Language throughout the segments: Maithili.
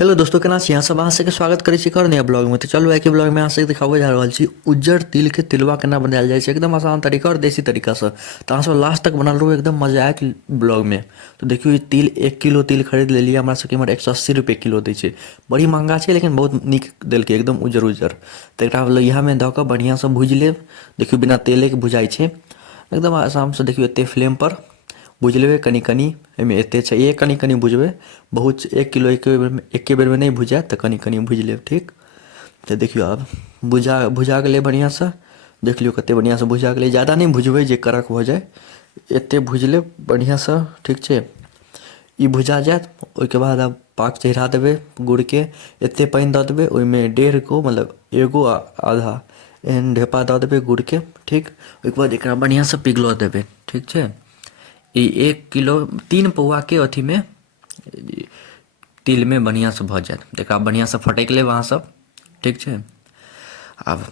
हेलो दोस्तों, केना छी अहाँ सब? अहाँ सबके स्वागत करै छी एक और नया ब्लॉग में। तो चलो आइ के ब्लॉग में अहाँ सबके देखाबे जा रहल छी उज्जर तिल के तिलवा केना बनायल जाइ छै, एकदम आसान तरीका और देसी तरीका से। तो अहाँ सब लास्ट तक बनल रहू, एकदम मजा आयत ब्लॉग में। तो देखियो, ये तिल 1 किलो तिल खरीद लेलिए हमरा सबके इमहर 180 रुपये किलो दै छै। बड़ी महंगा छै लेकिन बहुत नीक देलकै, एकदम उज्जर उज्जर। तो एकरा लोहिया में दऽ कऽ बढ़िया से भूजि लेब। देखियो बिना तेले के भुजाइ छै, एकदम आराम से। देखियो एते फ्लेम पर भूज लेबै कनी कनी। एहिमे एते छै, ये कनी कनी भुजबै, बहुत 1 किलो एके बेर में नहीं भुजायत, तो कनी कनी भूज लेब, ठीक। तो देखियो आब भुजा गेलै बढ़िया से। देख लियो कते बढ़िया से भुजा गेलै, ज़्यादा नहीं भुजबै जे कड़क भऽ जाए। एते भूज लेब बढ़िया से, ठीक छै। ई भुजा जायत, ओहिके बाद आब पाक चढ़ा देबै गुड़ के। एते पानि दऽ देबै, ओहिमे 1.5 गो मतलब एगो आधा एहन ढेपा दऽ देबै गुड़ के, ठीक। ओहिके बाद एकरा बढ़िया से पिघलऽ देबै, ठीक छै। ई 1 किलो 3 पौआ के अथी में तिल में बढ़िया से भऽ जायत। एकरा बढ़िया से फटकि लेब अहाँ सब, ठीक छै। आब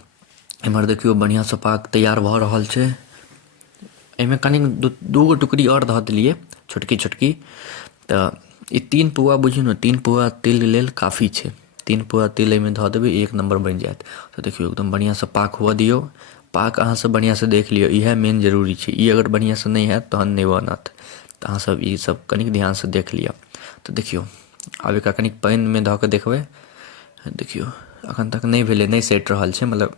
एम्हर देखियो बढ़िया से पाक तैयार भऽ रहल छै। एहिमे कनि दू गो टुकड़ी और धऽ देलिए छोटकी छोटकी। तऽ ई 3 पौआ बुझियो ने, 3 पौआ तिल लेल काफ़ी छै। 3 पौआ तिल एहिमे धऽ देबै, एक नंबर बनि जायत। तो देखियो एकदम बढ़िया से पाक हुअ दियौ। पाक अहाँ सब बढ़िया से देख लियो, इएह मेन जरूरी छै। ई अगर बढ़िया से नहीं हैत तहन नहीं बनत। तो अहाँ सब ई सब कनिक ध्यान से देख लिअ। तो देखियो आब एकरा कनिक पानि में धऽ कऽ देखबै। देखियो अखन तक नहीं भेलै, नहीं सटि रहल छै, मतलब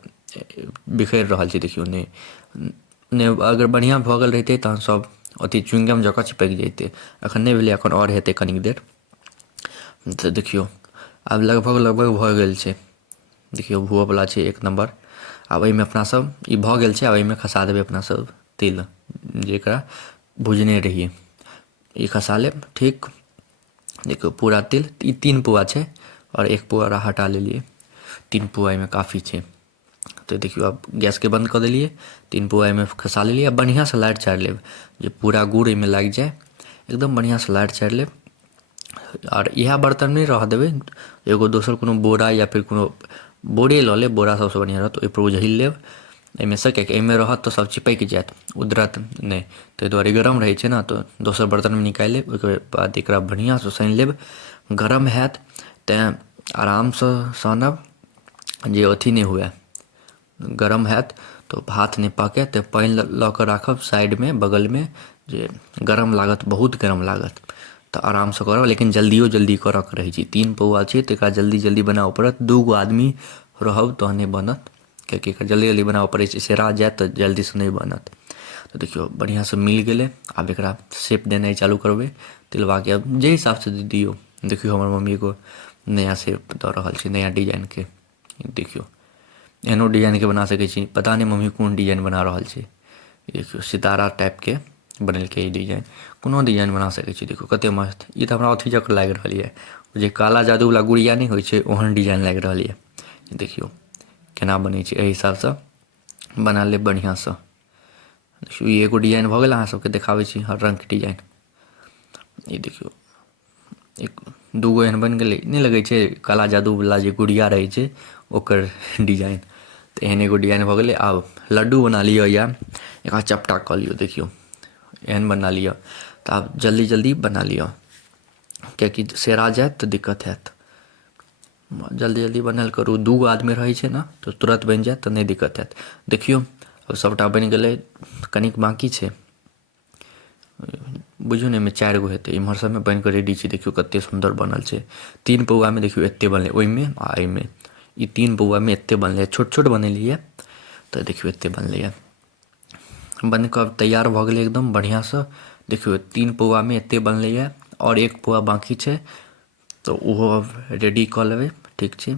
बिखरि रहल छै। देखियो नहीं अगर बढ़िया भऽ गेल रहितै तहन सब अथी च्युइंगम जकाँ चिपकि जैतै। अखन नहीं भेलै, अखन और हेतै कनिक देर। तो देखियो आब लगभग लगभग भऽ गेल छै। देखियो हुअवला छै एक नंबर। आब एहिमे अपना सब ई भऽ गेल छै। आब एहिमे खसा देबै अपना सब तिल जेकरा भुजने रहिए, ई खसा लेब, ठीक। देखियो पूरा तिल, ई 3 पौआ छै और 1 पौआ हटा लेलिए। 3 पौआ एहिमे काफ़ी छै। तो देखियो अब गैस के बंद कर देलिए। 3 पौआ एहिमे खसा लेलिए। अब बढ़िया से लाइट चारि लेब, जे पूरा गुड़ एहिमे लागि जाए। एकदम बढ़िया से लाइट चारि लेब। और इएह बर्तन में रह देबै, एगो दोसर कोनो बोरा या फिर कोनो बोरे लऽ लेब, बोरा सबसँ बढ़िया रहत। ओहिपर उझिल लेब एहिमे से, किएकि एहिमे रहत तऽ सब चिपकि जायत, उधरत नहीं। ताहि दुआरे गरम रहै छै ने, तो दोसर बर्तन में निकालि लेब। ओहिके बाद एकरा बढ़िया से सानि लेब। गरम हैत तेँ आराम से सानब, जे अथी नहीं हुए। गरम हैत तो हाथ नहीं पाके। तो पानि लऽ कऽ राखब साइड में बगल में, जे गरम लागत, बहुत गरम लागत। तो आराम से करब, लेकिन जल्दी करऽ के रहै छै। 3 पौआ छै तो एकरा जल्दी बनाबऽ पड़त। 2 गो आदमी रहब तहने बनत, किएकि जल्दी बनाबऽ पड़ै छै। सेरा जायत तऽ जल्दी से नहीं बनत। तो देखियो बढ़िया से मिल गेलै। आब एकरा शेप देनाइ चालू करबै तिलवा के। अब जे हिसाब से दियौ। देखियो हमर मम्मी एगो नया शेप दऽ रहल छै, नया डिजाइन के। देखियो एहनो डिजाइन के बना सकै छी, पता नहीं मम्मी कोन डिजाइन बना रहल छै। देखियो सितारा टाइप के बनेलकै ई डिजाइन, कोनो डिजाइन बना सकै छी। देखियो कते मस्त। ई तऽ हमरा अथी जकाँ लागि रहल ये, जे काला जादू वाला गुड़िया नहीं होइ छै, ओहन डिजाइन लागि रहल ये। देखियो केना बनै छै, एहि हिसाब से बना लेब बढ़िया से। देखियो ई एगो डिजाइन भऽ गेल। अहाँ सबके देखाबै छी हर रंग के डिजाइन। ये देखियो एक दूगो एहन बनि गेलै, नहीं लगै छै काला जादू वाला जे गुड़िया रहै छै ओकर डिजाइन। तो एहन एगो डिजाइन भऽ गेलै। आब लड्डू बना लिअ या एकरा चपटा कऽ लिअ। देखियो एहन बना लिअ। तऽ आब जल्दी बना लिअ, किएकि सेरा जायत तऽ दिक्कत हैत। जल्दी बनल करू। 2 गो आदमी रहै छै ने तो तुरंत बनि जायत, तऽ नहीं दिक्कत हैत। देखियो अब सबटा बनि गेलै, कनिक बाकी छै। बुझियो ने एहिमे 4 गो हेतै। इम्हर सबमे बनि कऽ रेडी छै। देखियो कते सुन्दर बनल छै। 3 पौआ में देखियो एते बनलै, ओहिमे आ एहिमे। ई 3 पौआ में एते बनलै, छोट छोट बनेलिए। तो देखियो एते बनलै, बन कऽ तैयार भऽ गेलै एकदम बढ़िया से। देखियो 3 पौआ में एते बनलै और 1 पौआ बाकी छै। तो ओहो अब रेडी कऽ लेबै, ठीक छै।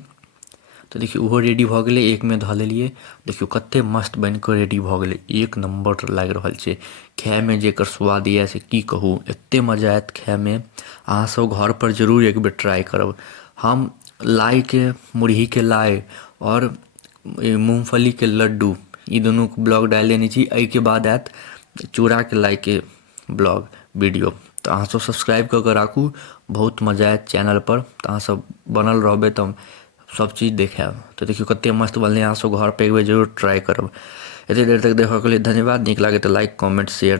तो देखियो ओहो रेडी भऽ गेलै, एक में धऽ लेलिए। देखियो कते मस्त बनि कऽ रेडी भऽ गेलै, एक नंबर लागि रहल छै। खाय में जे एकर स्वाद ये से की कहूँ, एते मजा आयत खाय में। अहाँ सब घर पर जरूर एक बेर ट्राई करब। हम लाई के, मुरही के लाई और मूंगफली के लड्डू, ई दुनू के ब्लॉग डालि देने छी। एहिके बाद आयत चूड़ा के लाई के ब्लॉग वीडियो। तो अहाँ सब सब्सक्राइब कऽ के राखू, बहुत मजा आयत चैनल पर। तो अहाँ सब बनल रहबै तऽ सब चीज देखायब। तो देखियो कते मस्त बनलै, अहाँ सब घर पे एक बेर जरूर ट्राई करब। एते देर तक देखऽ के लिए धन्यवाद। नीक लागे तो लाइक, कमेंट, शेयर